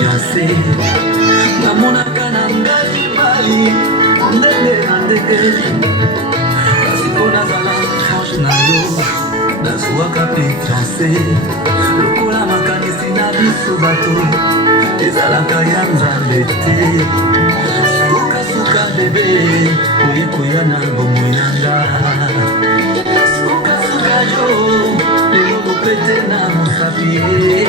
fiancé namonaka na ngai mali ndenge na ndenge kasi mpo nazala franche na yo nazwaka mpe fiancé lokola makanisi na biso bato ezalaka ya nzambe te sukasuka bebe oyekoya na bomoi na nga sukasuka yo lelo mopete na mosapi